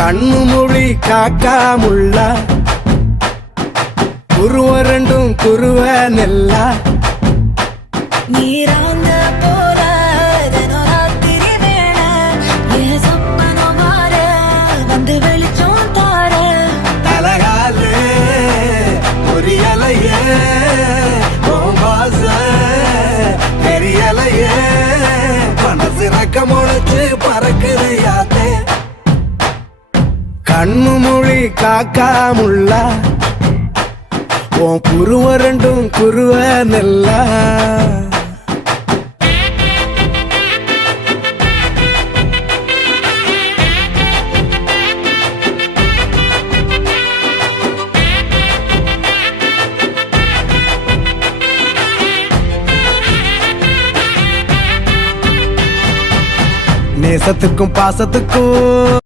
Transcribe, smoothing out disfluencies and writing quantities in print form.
கண்ணு மொழி காக்காமுள்ள குருவ ரெண்டும் குருவ நெல்லா நீராங்க போல தினராத்திரி வேண என் சொப்பனம் மாற வந்து வெளிச்சம் தார தலகாலே பொரியலையே ஓம்பாச பெரியலையே மனசு ரக்க முளைச்சு பறக்குது யாத்தே கண்ணு மொழி காக்காமுள்ள உன் குருவ ரெண்டும் குருவ நெல்லா நேசத்துக்கும் பாசத்துக்கும்